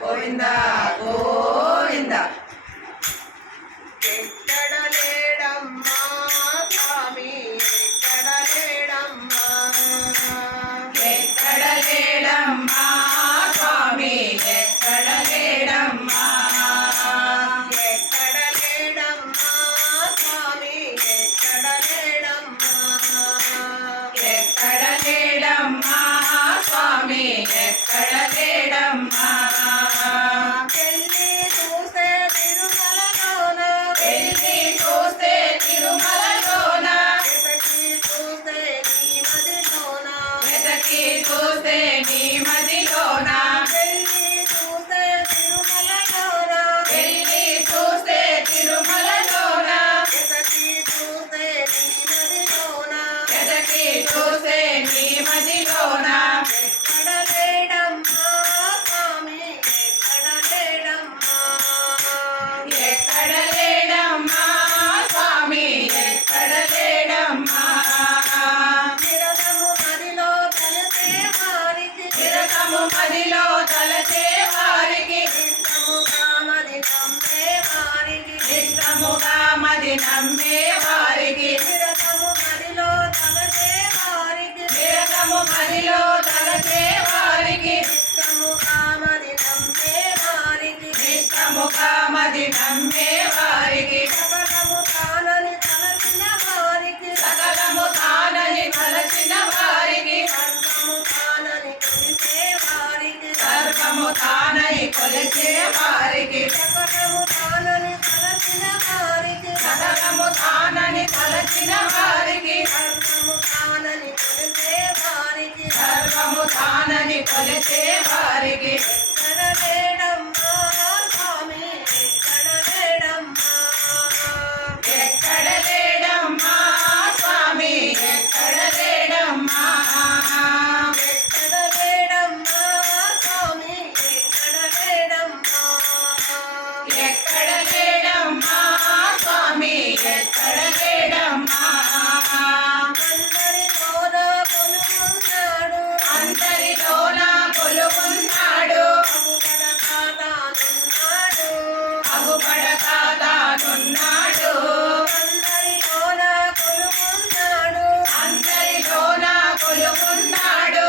Govinda Govinda chicos de mi madre. మది నమ్మే వారికి నిరతము మదిలో తలసే వారికి చిరకము మదిలో తలచే వారికి ఇష్టముగా మది నమ్మే వారికి ఇష్టముగా మది నమ్మే వారికి సకలము తానని తలచిన వారికి సకలము తానని తలచిన వారికి సర్వము తానని కొలిసే వారికి సర్వము తానని కొలిచే వారికి తలచిన వారికి సర్వము తానని కొలిసే వారికి సర్వము తానని కొలిచే వారికి కొనుక్కున్నాడు అందరిలోన కొలువున్నాడు.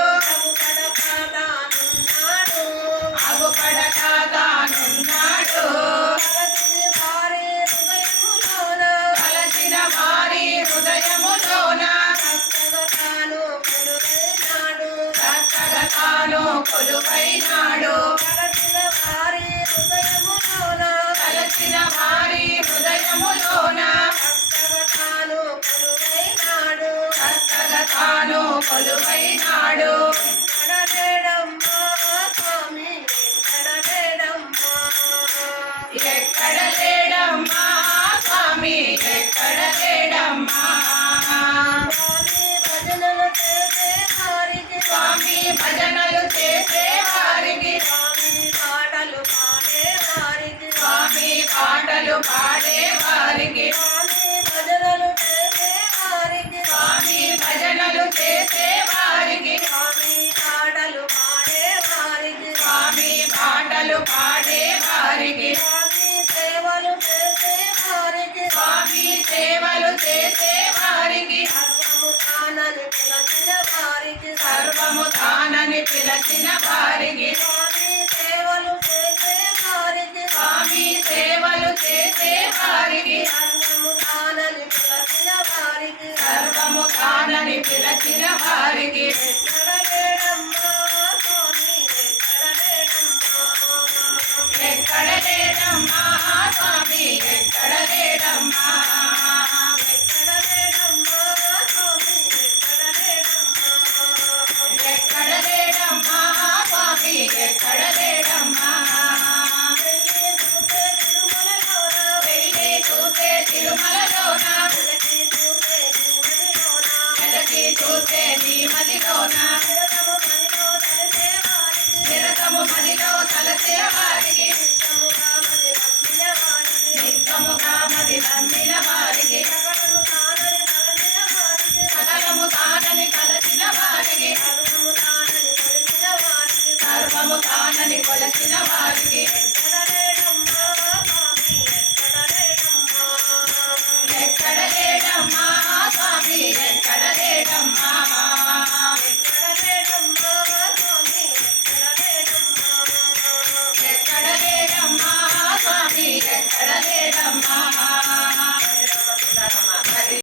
వారి హృదయములోన కలసిన వారి హృదయములోన. చక్కగా తాను కొలువైనాడు. చక్కగా తాను కొలువైనాడు. కొలువైనాడు ఎక్కడ లేడమ్మా స్వామి? ఎక్కడ లేడమ్మా ఎక్కడ లేడమ్మా స్వామి? ఎక్కడ లేడమ్మా స్వామి భజనలు చేసే వారికి స్వామి భజనలు చేసే వారికి స్వామి పాటలు పాడే వారికి స్వామి పాటలు పాడే తానని పిలచిన వారికి సర్వము తానని పిలచిన వారికి స్వామి సేవలు చేసే వారికి స్వామి సేవలు చేసే వారికి సర్వము తానని పిలచిన వారికి సర్వము తానని పిలచిన వారికి